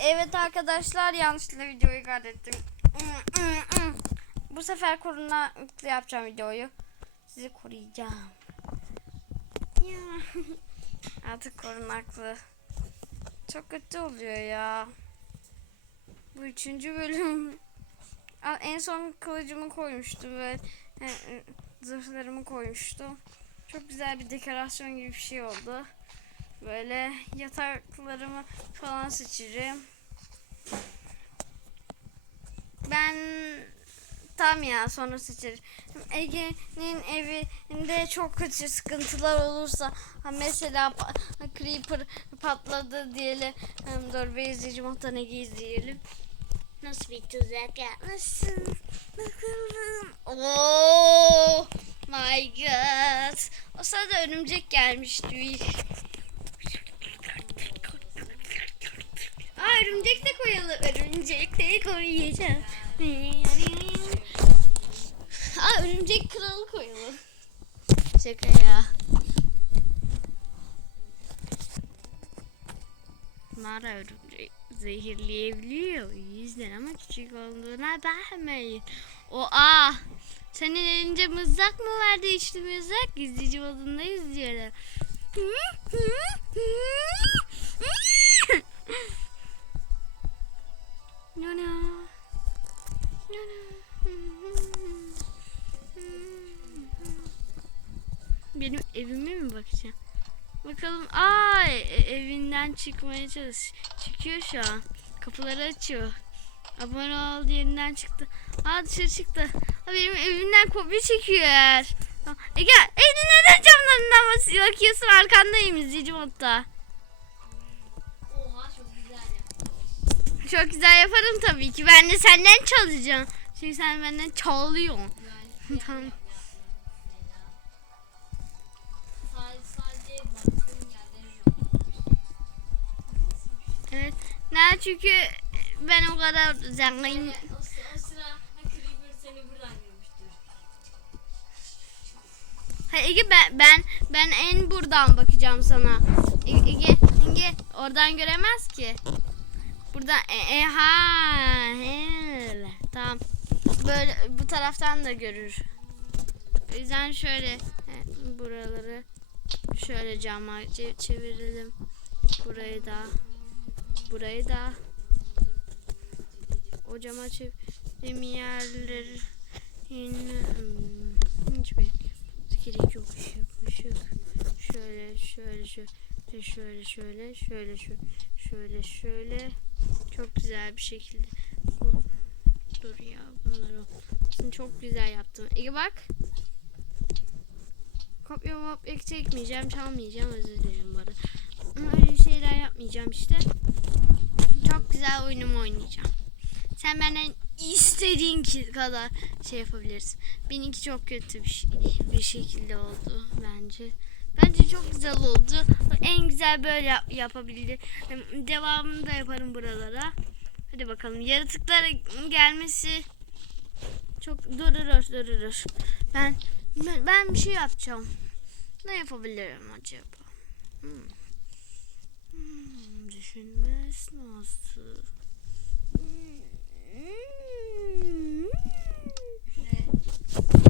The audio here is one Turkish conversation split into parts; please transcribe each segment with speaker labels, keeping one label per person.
Speaker 1: Evet arkadaşlar yanlışlıkla videoyu kaydettim. Bu sefer korunaklı yapacağım videoyu. Sizi koruyacağım. Ya. Artık korunaklı. Çok kötü oluyor ya. Bu üçüncü bölüm. En son kılıcımı koymuştum ve e, e, zırhlarımı koymuştum. Çok güzel bir dekorasyon gibi bir şey oldu. Böyle yataklarımı falan seçeceğim. Ben tam ya sonra seçerim. Ege'nin evinde çok kötü sıkıntılar olursa mesela creeper patladı diyelim. Dur bir izleyici Ege izleyelim. Nasıl bir tuzak yapmışsın? Bakalım. Oh my god. O sırada örümcek gelmişti. Aa örümcek de koyalım. Örümcek de koyacağım. Aa örümcek kralı koyalım. Şaka ya. Mağara örümcek zehirleyebiliyor. Yüzden ama küçük olduğuna bakmayın. O aa. Senin elinde mızrak mı vardı içli mızrak? Gizlici modunda izliyorum. No no. No no. Benim evime mi bakacağım? Bakalım. Aa e- evinden çıkmaya çalış. Çıkıyor şu an. Kapıları açıyor. Abone ol yerinden çıktı. Aa dışarı çıktı. Aa, benim evimden kopya çekiyor. Aa, E gel. E neden camlarından bas- bakıyorsun? Arkandayım izleyici modda.
Speaker 2: Çok güzel
Speaker 1: yaparım tabii ki. Ben de senden çalacağım. Çünkü sen benden çalıyorsun. Tamam. Evet. Ne çünkü ben o kadar zengin.
Speaker 2: Yani o, sıra, o sıra ha, Creeper seni buradan görmüştür.
Speaker 1: Ha Ege ben ben ben en buradan bakacağım sana. Ege Ege oradan göremez ki. Buradan e, e, ha hele. Tamam. Böyle bu taraftan da görür. O yüzden şöyle he, buraları şöyle cama çevirelim. Burayı da burayı da o cama çevireyim yerleri hiçbir gerek yok yapmışık. Şöyle şöyle şöyle şöyle şöyle şöyle şöyle şöyle şöyle çok güzel bir şekilde Bu- dur ya bunları Şimdi çok güzel yaptım. Ege bak. Kopya mopya çekmeyeceğim, çalmayacağım. Özür dilerim bu arada. Öyle şeyler yapmayacağım işte. Çok güzel oyunumu oynayacağım. Sen benden istediğin kadar şey yapabilirsin. Benimki çok kötü bir, şey, bir şekilde oldu bence. Bence çok güzel oldu. En güzel böyle yap, yapabildi. Devamını da yaparım buralara. Hadi bakalım. Yaratıklara gelmesi çok dur dur dur dur dur. Ben ben- bir şey yapacağım. Ne yapabilirim acaba? Hmm. Hmm, nasıl? Hmm.
Speaker 2: Ba.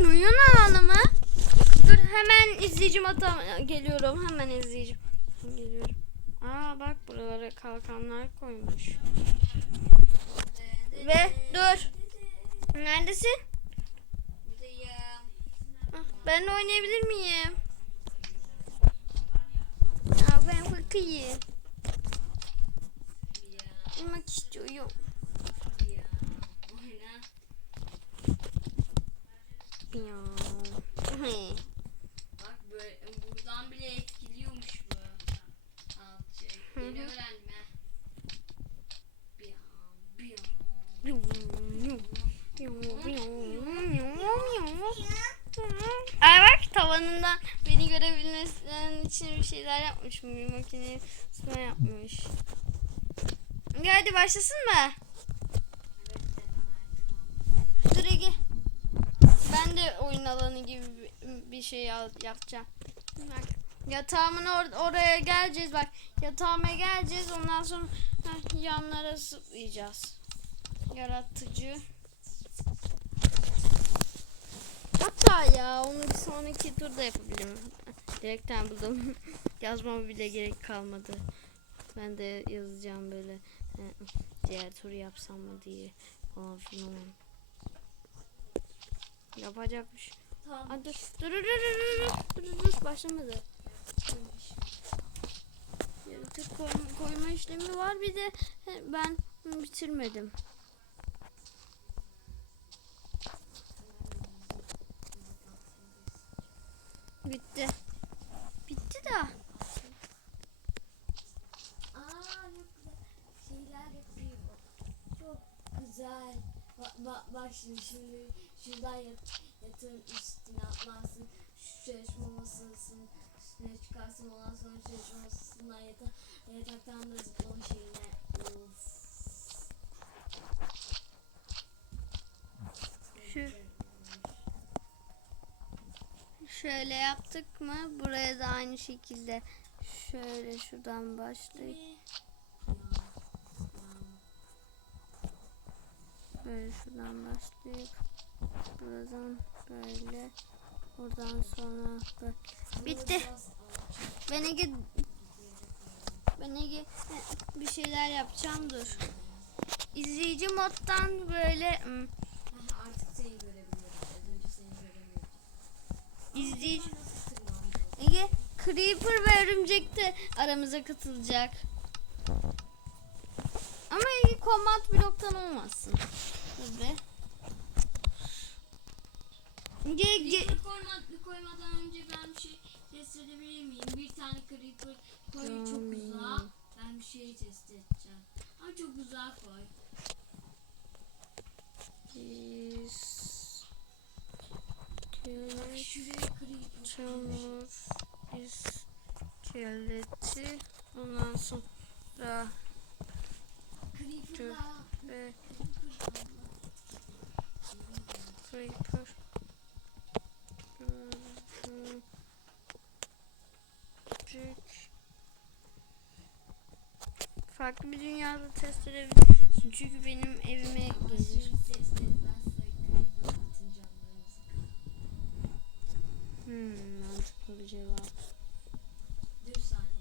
Speaker 1: Oyun alanı? Dur hemen izleyicim ata geliyorum. Hemen izleyicim. Geliyorum. Aa bak buralara kalkanlar koymuş. Ve dur. Neredesin? Ah, Ben oynayabilir miyim? Aa, ben bakayım. Oynamak istiyorum.
Speaker 2: ya. Oyna.
Speaker 1: Ya.
Speaker 2: Bak böyle buradan bile etkiliyormuş bu. Alt.
Speaker 1: Hı
Speaker 2: Yeni öğrendim ha.
Speaker 1: Ay bak tavanından beni görebilmesi için bir şeyler yapmış. Bir makine ısma yapmış. Hadi başlasın mı?
Speaker 2: Evet
Speaker 1: Dur Ege. Ben de oyun alanı gibi bir- şey yap- yapacağım. Bak Yatağımın or- oraya geleceğiz bak. Yatağıma geleceğiz ondan sonra heh, yanlara zıplayacağız. Yaratıcı. Hatta ya onu bir sonraki turda yapabilirim. Direkten buldum. Yazmama bile gerek kalmadı. Ben de yazacağım böyle. Diğer turu yapsam mı diye falan filan. Yapacak bir şey.
Speaker 2: Tamam.
Speaker 1: Aa, dur. Dur dur dur dur dur dur başlamadı. Yaratık koyma, koyma işlemi var bir de ben bitirmedim. Bitti. Bitti de.
Speaker 2: Aa. Çok güzel. Bak, bak şimdi şimdi şuradan yat, yatağın üstüne atlarsın. Şu çalışma masasının üstüne çıkarsın. Ondan sonra çalışma masasından yata, yataktan da zıplama şeyine. Of.
Speaker 1: Şu şöyle yaptık mı? Buraya da aynı şekilde şöyle şuradan başlayıp böyle şuradan başlayıp buradan böyle buradan sonra böyle. Bitti. Ben Ege ben Ege bir şeyler yapacağım dur. İzleyici moddan böyle hmm,
Speaker 2: Artık seni görebiliyorum. Az önce seni göremiyordum.
Speaker 1: izleyici
Speaker 2: Nasıl tırmandı?
Speaker 1: Ege Creeper ve Örümcek de aramıza katılacak. Ama Ege kombat bloktan olmasın. Tabii. Ege, Ege
Speaker 2: Creeper koyma, koymadan önce ben bir şey test edebilir miyim? Bir tane creeper koy çok
Speaker 1: Hmm.
Speaker 2: güzel. Ben bir şey test edeceğim. Ama çok güzel koy.
Speaker 1: is çamur iskeleti ondan sonra
Speaker 2: Creeper Creeper.
Speaker 1: Farklı bir dünyada test edebilirsin. Çünkü benim evime gelir. Hmm, mantıklı bir cevap.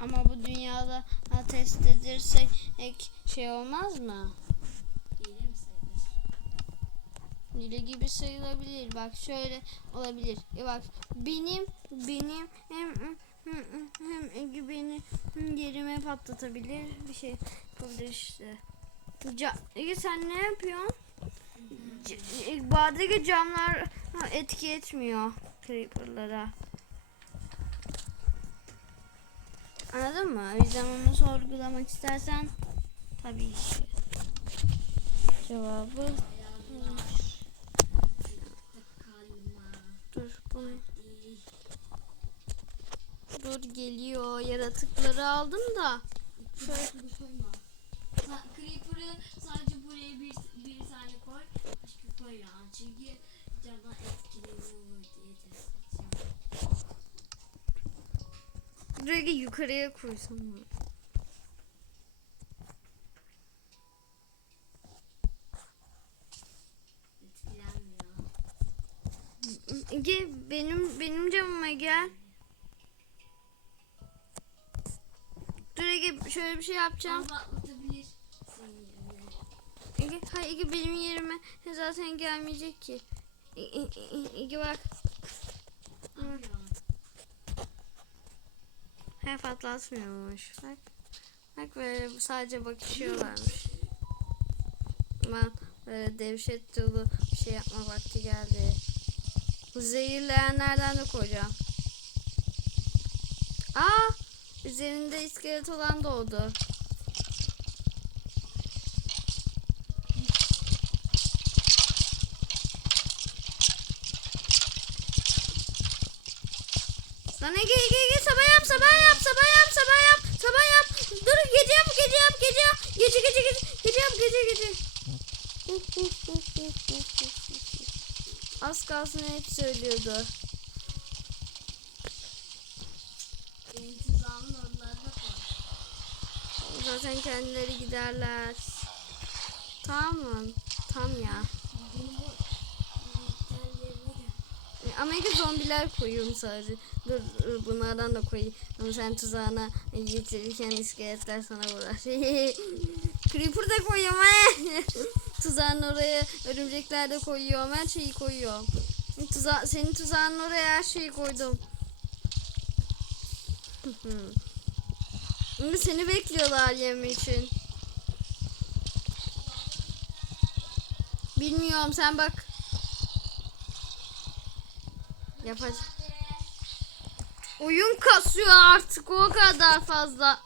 Speaker 1: Ama bu dünyada test edirsek ek şey olmaz mı?
Speaker 2: Hile
Speaker 1: gibi sayılabilir. Bak şöyle olabilir. E bak benim benim hem hem, hem Ege beni yerime patlatabilir. Bir şey yapabilir işte. Ca sen ne yapıyorsun? C e, Bağdaki camlar etki etmiyor creeperlara. Anladın mı? O yüzden onu sorgulamak istersen tabii ki. Cevabı
Speaker 2: Ayağına. Kalma.
Speaker 1: dur bunu dur geliyor yaratıkları aldım da
Speaker 2: Şöyle Creeper'ı sadece buraya bir, bir tane koy. Başka koy ya. Çünkü candan etkileniyor diye edeceğim.
Speaker 1: Buraya yukarıya koysam mı? Ege benim benim camıma gel. Dur Ege şöyle bir şey yapacağım. Ege hayır Ege benim yerime zaten gelmeyecek ki. Ege bak.
Speaker 2: Ne yapıyor?
Speaker 1: He patlatmıyormuş. Bak. Bak böyle sadece bakışıyorlarmış. Ben böyle devşet dolu bir şey yapma vakti geldi. Bu zehirleyenlerden de koyacağım. Aa! Üzerinde iskelet olan doğdu. Lan Ege Ege Ege sabah yap sabah yap sabah yap sabah yap sabah yap. Dur gece yap gece yap gece yap. Gece gece gece gece yap gece gece. Az kalsın hep söylüyordu. Zaten kendileri giderler. Tamam mı? Tam ya. Amerika e, zombiler koyuyorum sadece. Dur, bunlardan da koyayım. Sen tuzağına getirirken iskeletler sana vurar. Creeper de koyuyorum. Tuzağın oraya örümcekler de koyuyorum. Her şeyi koyuyorum. Tuza senin tuzağın oraya her şeyi koydum. Şimdi seni bekliyorlar yem için. Bilmiyorum sen bak. Yapacağım. Oyun kasıyor artık o kadar fazla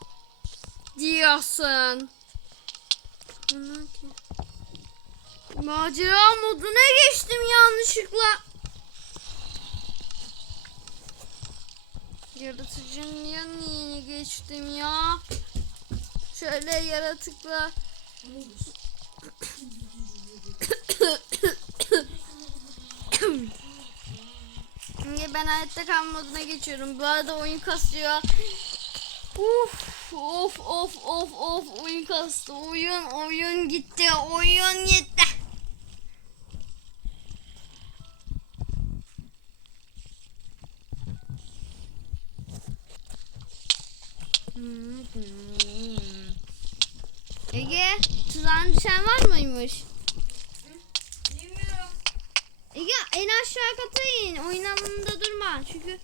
Speaker 1: diyorsun. Ki. Macera moduna geçtim yanlışlıkla. Yaratıcının yanına geçtim ya. Şöyle yaratıkla. Şimdi ben hayatta kalma moduna geçiyorum. Bu arada oyun kasıyor. Uf, of of of of oyun kastı. Oyun oyun gitti. Oyun gitti. Ege, tuzağın düşen var mıymış?
Speaker 2: Bilmiyorum.
Speaker 1: Ege en aşağı kata in. Oyun alanında durma. Çünkü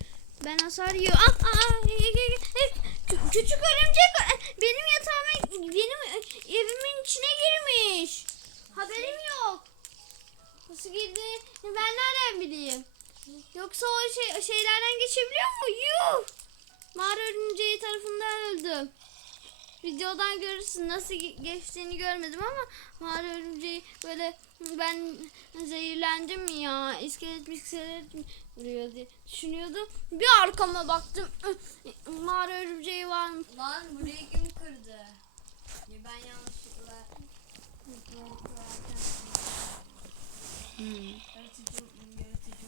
Speaker 1: ben hasar yiyor. Ah, ah, ah, Ege, Ege, Ege. Kü- Küçük örümcek benim yatağıma, benim evimin içine girmiş. Haberim yok. Nasıl girdi? Ben nereden bileyim? Yoksa o şey, şeylerden geçebiliyor mu? Yuh! Mağara örümceği tarafından öldüm. Videodan görürsün nasıl ge- geçtiğini görmedim ama mağara örümceği böyle ben zehirlendim mi ya iskelet iskelet mi vuruyor diye düşünüyordum. Bir arkama baktım mağara örümceği var mı?
Speaker 2: Lan burayı kim kırdı? Ya ben yanlışlıkla yaratıcı yaratıcı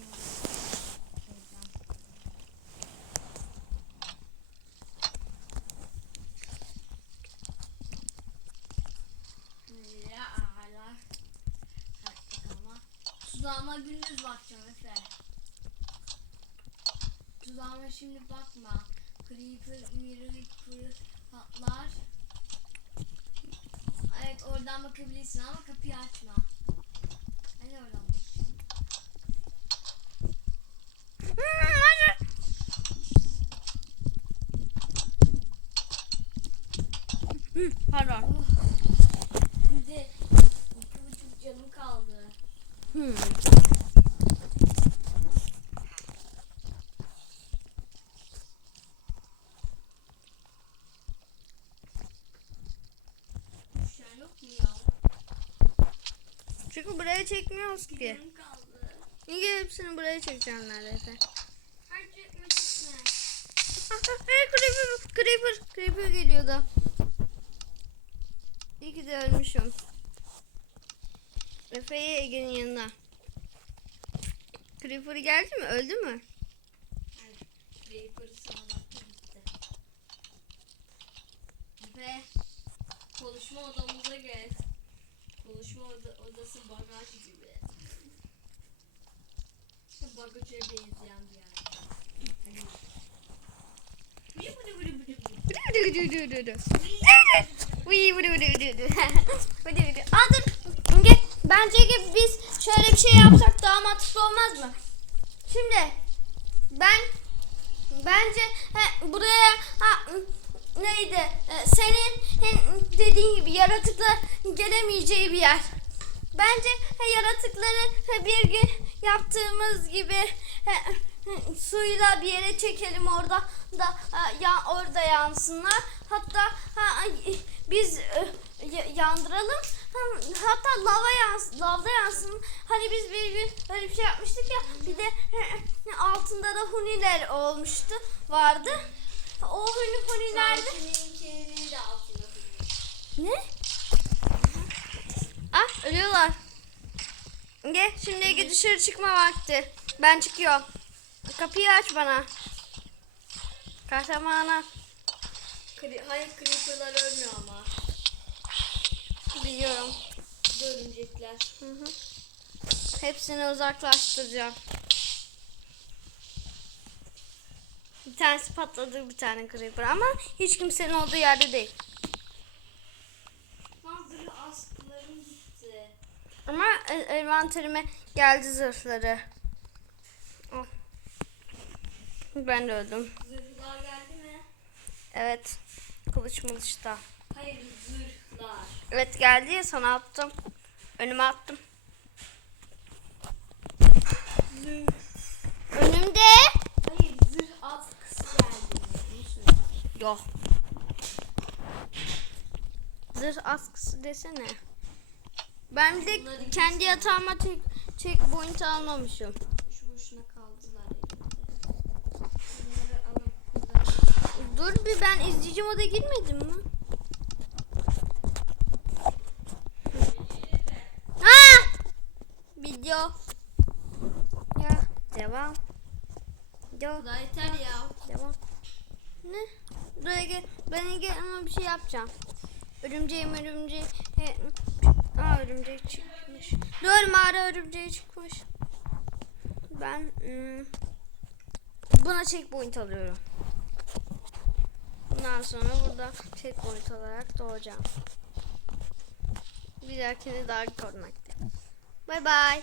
Speaker 2: Ya hala. Hadi ama. Tuzağıma gündüz bakacağım Efe. Tuzağıma şimdi bakma. Creeper, Mirror, patlar. Evet oradan bakabilirsin ama kapıyı açma. Hani oradan bak.
Speaker 1: Pardon.
Speaker 2: Oh. Bir de buçuk canım kaldı.
Speaker 1: Hmm. Çünkü buraya çekmiyoruz ki. Niye hepsini buraya çekeceğim neredeyse.
Speaker 2: Hadi çekme çekme.
Speaker 1: Hey, creeper, creeper, creeper geliyordu. İyi ki de ölmüşüm. Efe'ye Ege'nin yanına. Creeper geldi mi? Öldü mü?
Speaker 2: Creeper'ı sana baktı gitti. Ve konuşma odamıza gel. Konuşma oda, odası bagaj gibi. İşte bagaja benzeyen bir yer. Hani-.
Speaker 1: Aa, dur. Bence Ege biz şöyle bir şey yapsak daha mantıklı olmaz mı? Şimdi ben bence he, buraya ha, neydi e, senin he, dediğin gibi yaratıklar gelemeyeceği bir yer. Bence he, yaratıkları he, bir gün yaptığımız gibi he, suyla bir yere çekelim orada da ha, ya orada yansınlar. Hatta ha, biz e, ya- yandıralım. Ha, Hatta lava yans, lavda yansın. Hani biz bir gün öyle bir şey yapmıştık ya. Bir de altında da huniler olmuştu. Vardı. O huni hunilerde ne? Ah ölüyorlar. Gel şimdi dışarı çıkma vakti. Ben çıkıyorum. Kapıyı aç bana. Kahramana.
Speaker 2: Hayır creeperlar ölmüyor ama.
Speaker 1: Biliyorum.
Speaker 2: Örümcekler.
Speaker 1: Hı hı. Hepsini uzaklaştıracağım. Bir tanesi patladı bir tane creeper ama hiç kimsenin olduğu yerde değil.
Speaker 2: Manzara askılarım gitti.
Speaker 1: Ama e- envanterime geldi zırhları. Al. Ben de öldüm.
Speaker 2: Zırhlar geldi mi?
Speaker 1: Evet. Kılıç mılıç da.
Speaker 2: Hayır zırhlar.
Speaker 1: Evet geldi ya sana attım. Önüme attım.
Speaker 2: Zırh.
Speaker 1: Önümde.
Speaker 2: Hayır zırh askısı geldi mi? Bunu söyle.
Speaker 1: Yok. Zırh askısı desene. Ben bir de
Speaker 2: Bunları
Speaker 1: kendi yatağıma tek checkpoint almamışım.
Speaker 2: Şu boşuna kaldılar.
Speaker 1: Dur bir ben izleyici moda girmedim mi? Ha! Video. Ya devam. Yo,
Speaker 2: Daha yeter ya.
Speaker 1: devam. Ne? Buraya gel. Ben gel ama bir şey yapacağım. Örümceğim örümceği. He, Aa örümcek çıkmış. Dur mağara örümceği çıkmış. Ben hmm, buna checkpoint alıyorum. Bundan sonra burada checkpoint olarak doğacağım. Bir dahakine daha korunakta. Bye bye.